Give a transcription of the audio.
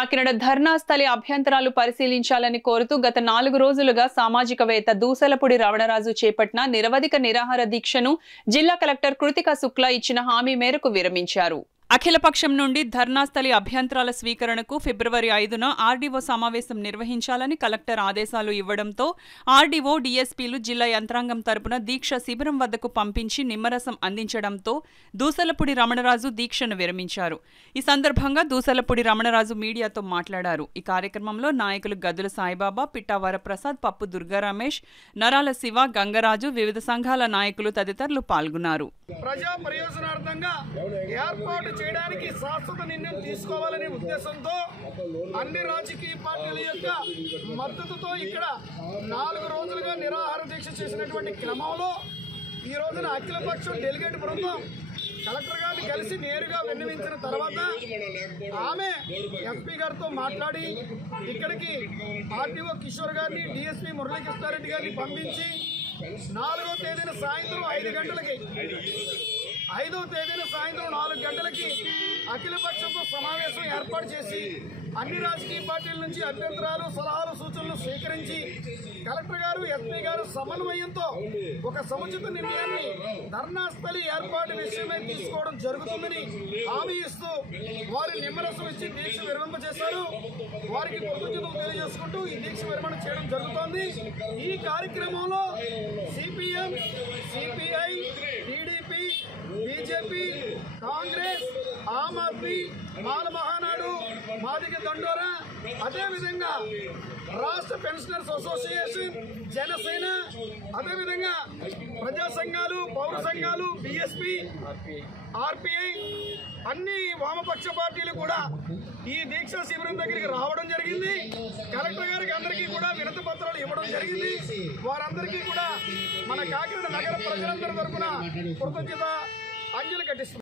కాకినాడ ధర్నా స్థలి అభ్యంతరాలు పరిశీలించాలని కోరుతూ గత 4 రోజులుగా సామాజికవేత్త దూసలపూడి రమణరాజు చేపట్టిన నిరవధిక నిరాహార దీక్షను జిల్లా కలెక్టర్ కృతికా శుక్లా ఇచ్చిన హామీ మేరకు విరమించారు. అఖిలపక్షం నుండి ధర్నాస్థలి అభ్యంతరాల స్వీకరణకు ఫిబ్రవరి 5న ఆర్డీఓ సమావేశం నిర్వహించాలని కలెక్టర్ ఆదేశాలు ఇవ్వడంతో ఆర్డీఓ డీఎస్పీలు జిల్లా యంత్రాంగం తరపున దీక్ష శిబిరం వద్దకు పంపించి నిమ్మరసం అందించడంతో దూసలపూడి రమణరాజు దీక్షను విరమించారు. ఈ సందర్భంగా దూసలపూడి రమణరాజు మీడియాతో మాట్లాడారు. ఈ కార్యక్రమంలో నాయకులు గదుల సాయిబాబా, పిట్టావర ప్రసాద్, పప్పు దుర్గారమేష్, నరాల శివ, గంగరాజు, వివిధ సంఘాల నాయకులు తదితరులు పాల్గొన్నారు. ప్రజా ప్రయోజనార్థంగా ఏర్పాటు చేయడానికి శాశ్వత నిర్ణయం తీసుకోవాలనే ఉద్దేశంతో అన్ని రాజకీయ పార్టీల యొక్క మద్దతుతో ఇక్కడ 4 రోజులుగా నిరాహార దీక్ష చేసినటువంటి క్రమంలో ఈ రోజున అఖిలపక్షం డెలిగేట్ బృందం కలెక్టర్ గారిని కలిసి నేరుగా విన్నవించిన తర్వాత ఆమె ఎస్పీ గారితో మాట్లాడి ఇక్కడికి ఆర్టీఓ కిషోర్ గారిని, డిఎస్పీ మురళీకృష్ణారెడ్డి గారిని పంపించి 4వ తేదీన సాయంత్రం 5 గంటలకి 5వ తేదీన సాయంత్రం 4 గంటలకి అఖిలపక్షంతో సమావేశం ఏర్పాటు చేసి అన్ని రాజకీయ పార్టీల నుంచి అభ్యంతరాలు, సలహాలు, సూచనలు స్వీకరించి కలెక్టర్ గారు, ఎస్పీ గారు సమన్వయంతో ఒక సముచిత నిర్ణయాన్ని ధర్నాస్థలి ఏర్పాటు విషయమై తీసుకోవడం జరుగుతుందని హామీ ఇస్తూ వారి నిమ్మరసం ఇచ్చి దీక్ష విరమింపజేశారు. వారికి కృతజ్ఞతలు తెలియజేసుకుంటూ ఈ దీక్ష విరమణ చేయడం జరుగుతోంది. ఈ కార్యక్రమంలో CPM, CPI, TDP, BJP, Congress, Aam Aadmi, Mala Mahanadu, Madiga Dandora, అదేవిధంగా రాష్ట్ర పెన్షనర్స్ అసోసియేషన్, జనసేన, అదేవిధంగా ప్రజా సంఘాలు, పౌర సంఘాలు, బిఎస్పీ, ఆర్పిఐ, అన్ని వామపక్ష పార్టీలు కూడా ఈ దీక్షా శిబిరం దగ్గరికి రావడం జరిగింది. కలెక్టర్ గారికి అందరికీ కూడా వినతి పత్రాలు ఇవ్వడం జరిగింది. వారందరికీ కూడా మన కాకినాడ నగర ప్రజలందరి తరఫున కృతజ్ఞత అంజలి ఘటిస్తున్నారు.